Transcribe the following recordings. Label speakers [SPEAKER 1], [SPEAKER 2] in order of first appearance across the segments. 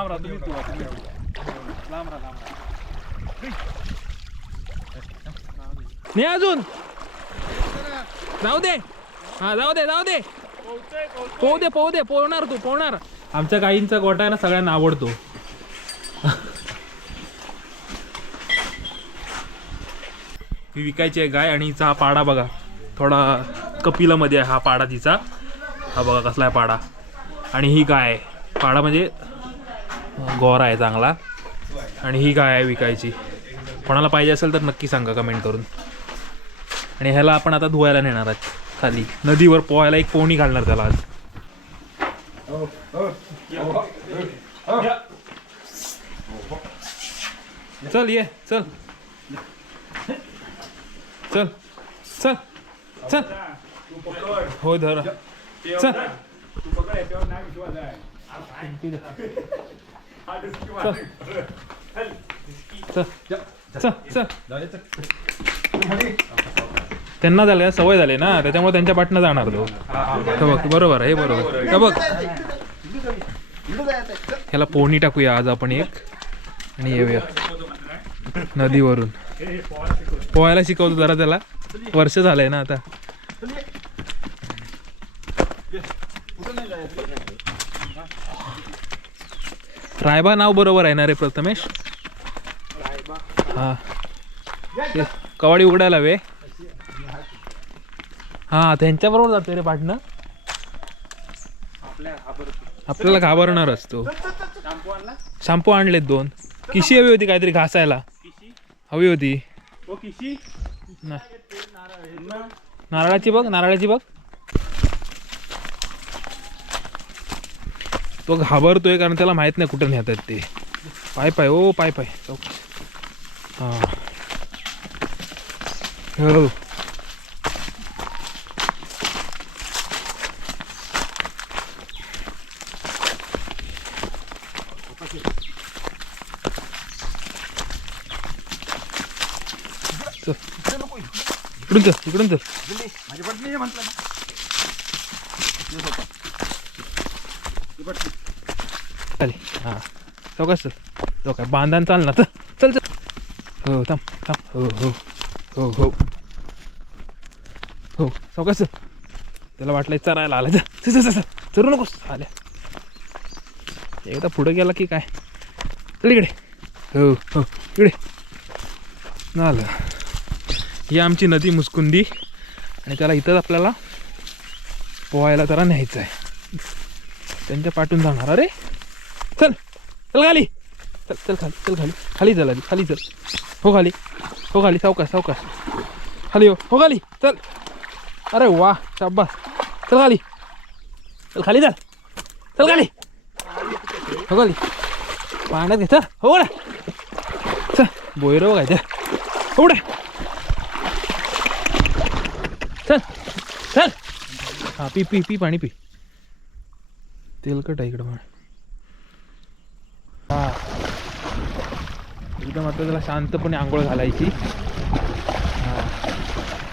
[SPEAKER 1] लांब राहा तुम्ही तू लांब राहा लांब राहा.
[SPEAKER 2] नाही अजून? जाऊ दे. हा जाऊ दे जाऊ दे. पोहू दे पोहू दे पोहणार तू पोहणार. आमच्या गाईंचा गोटा आहे ना सगळ्यांना आवडतो. ही विकायची आहे गाय आणि हिचा हा पाडा बघा. थोडा कपिलामध्ये आहे हा पाडा तिचा. हा बघा कसला आहे पाडा. आणि ही गाय पाडा म्हणजे गोरा आहे चांगला. आणि ही गाय आहे विकायची. कोणाला पाहिजे असेल तर नक्की सांगा कमेंट करून. आणि ह्याला आपण आता धुवायला नेणार आहोत खाली. नदीवर पोहायला एक पोहणी घालणार त्याला आज. चल ये चल. चल चल चल. हो धर. चल. त्यांना झालं सवय झाली ना त्याच्यामुळे त्यांच्या पाठनं जाणार तो बघ बरोबर आहे हे बरोबर हे बघ ह्याला पोहणी टाकूया आज आपण एक आणि येऊया नदीवरून पोहायला शिकवतो जरा त्याला वर्ष झालंय ना आता रायबा नाव बरोबर आहे ना रे प्रथमेश? हा. कवाडी उघडायला वे हा त्यांच्याबरोबर जातोय रे पाठनं आपल्याला घाबरणारच तो. शॅम्पू आणलेत दोन. किशी हवी होती काहीतरी घासायला? हवी होती. नारळाची बघ नारळाची बघ. तो घाबरतोय कारण त्याला माहीत नाही कुठं नेतात ते. पाय पाय ओ पाय पाय. चौक हा. हो इकडून चल इकडून चल.
[SPEAKER 1] माझी म्हटलं.
[SPEAKER 2] खाली. हां. चौकास चल चौका बांधान चाल ना तर. चल चल. हो थांब थांब. हो हो. हो हो. हो. चौकास कस? त्याला वाटलं चरायला आलं तर चल चल चरू नकोस. आल्या. एकदा पुढं गेला की काय? चल इकडे. हो हो. इकडे. झालं. ही आमची नदी मुस्कुंदी आणि त्याला इथंच आपल्याला पोहायला जरा न्यायचं आहे त्यांच्या पाठून जाणार. अरे! चल चल खाली. चल चल खाली चल खाली. खाली चल आधी खाली चल. हो खाली. हो खाली सावकाश सावकाश. खाली हो हो खाली. चल. अरे वा शाबास. चल खाली. चल खाली चल. चल खाली. हो खाली. पाण्यात घे चल. हो ना चल बोयर काय हो ना चल चल. हा पी पी पी पाणी पी. तेलकट आहे इकडं पाणी हा एकदम आता त्याला शांतपणे आंघोळ घालायची.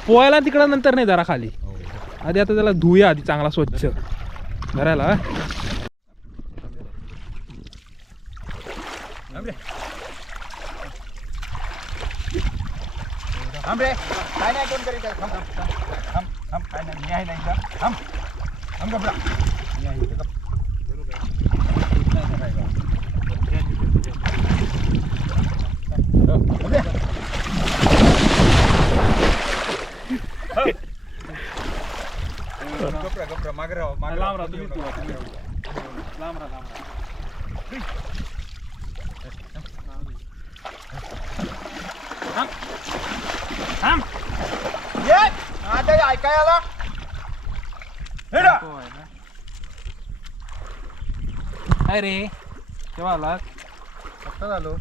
[SPEAKER 2] पोहायला तिकडं नंतर नाही जरा खाली. आधी आता त्याला धुया आधी चांगला स्वच्छ. धरायला
[SPEAKER 1] थांब काय नाही कोण करीत आहे? थांब थांब थांब थांब थांब काय नाही मी आहे ना इथं थांब थांब गबरा मी आहे इथं गप. हो, थांब रे. गपरा गपरा मागे राहा मागे
[SPEAKER 2] लांब राहा,
[SPEAKER 1] तुम्ही तू तुम्ही लांब राहा लांब राहा.
[SPEAKER 2] थांब.
[SPEAKER 1] ये! आता ऐकायला? हेडा
[SPEAKER 2] काय रे? केव्हा आला
[SPEAKER 1] आता झालो.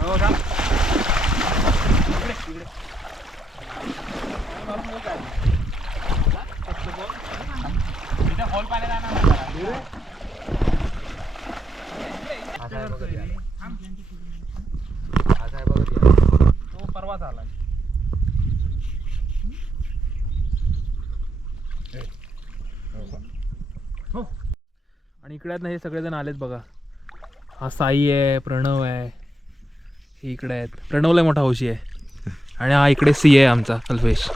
[SPEAKER 2] हो थांब तो परवाच आला आणि इकडे आहेत ना हे सगळेजण आलेत बघा. हा साई आहे प्रणव आहे. हे इकडे आहेत. प्रणवला मोठा हौशी आहे. आणि हा इकडे सी आहे आमचा कल्पेश.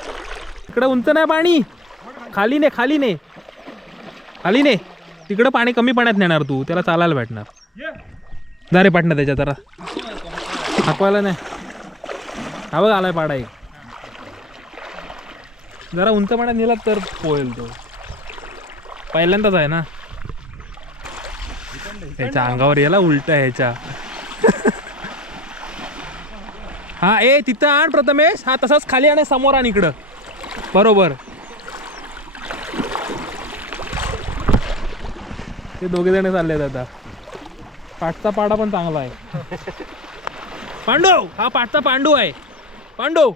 [SPEAKER 2] इकडे उंच नाही पाणी. खाली ने खाली ने. खाली ने. तिकडं पाणी कमी पाण्यात नेणार तू. त्याला चालायला भेटणार. जा रे पाटणं त्याच्या जरा. हाकवायला नाही. हा बघ आलाय पाडा एक. जरा उंच पाण्यात नेला तर पोहेल तो. पहिल्यांदाच आहे ना. ह्याच्या अंगावर याला उलट आहे ह्याच्या. हा ए तिथं आण प्रथमेश. हा तसाच खाली आणि समोर आण इकडं. बरोबर. ते दोघे जण चालले आहेत आता. पाठचा पाडा पण चांगला आहे. पांडव हा पाठचा पांडू आहे. पांडव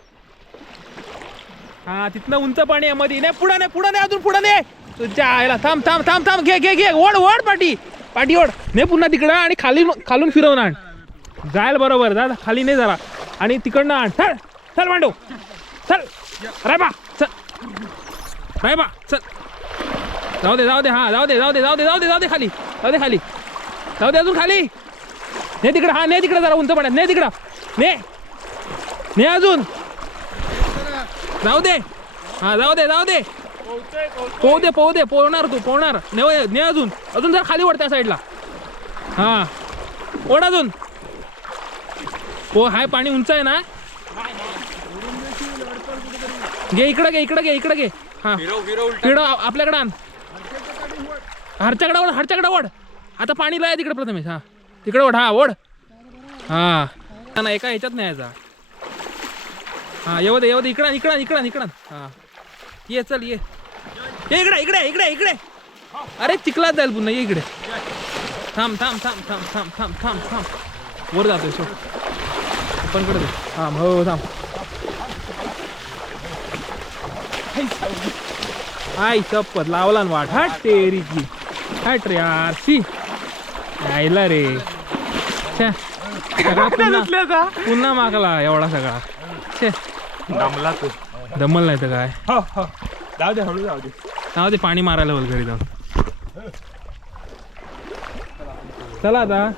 [SPEAKER 2] हा तिथनं उंच पाणी आहे मध्ये नाही पुढं नाही पुढं नाही अजून पुढं नाही. तुझ्या आईला थांब थांब थांब थांब. घे घे घे. ओढ ओढ पाठी पाठी ओढ. नाही पुन्हा तिकडं आणि खाली खालून फिरवून आण. जायल बरोबर. जा खाली नाही जरा. आणि तिकडनं आण. चल चल पांडव चल. राय बा चल. राय बा चल. जाऊ दे जाऊ दे हा जाऊ दे जाऊ दे जाऊ दे जाऊ दे जाऊ दे खाली जाऊ दे खाली. जाऊ दे अजून खाली. ने तिकडं हा ने तिकडं जरा उंच पाण्यात ने तिकडं. ने. ने अजून. जाऊ दे. हा जाऊ दे जाऊ दे. पोहू दे पोहू दे पोहणार तू पोहणार. ने ने अजून. अजून जरा खाली वड त्या साईडला. हा. ओढ अजून. हो हाय पाणी उंच आहे ना? घे इकडं घे इकडं घे इकडं घे. हा. फिरव आपल्याकडं आण. हरच्याकडे ओढ हरच्याकडे ओढ. आता पाणी लाय तिकडे प्रथमेश हा. तिकडे ओढ हा ओढ. हा. ना एका ह्याच्यात नाही यायचा. हा येऊ दे येऊ दे इकडं इकडं इकडं इकडं हा. ये चल ये. ये इकडे इकडे इकडे इकडे. अरे चिखलात जाईल पुन्हा ये इकडे. थांब थांब थांब थांब थांब थांब थांब थांब. वर जातोय शो पण कडे दे थांब हो, हो थांब. आई चप्पत लावला ना वाट हा टेरीची हट रे यार शी यायला रे छे सगळा पुन्हा पुन्हा मागला एवढा सगळा छे
[SPEAKER 1] दमला तू
[SPEAKER 2] दमल नाही तर काय
[SPEAKER 1] हो हो जाऊ दे हळू जाऊ दे
[SPEAKER 2] जाऊ ते पाणी मारायला बोल घरी जाऊन चला आता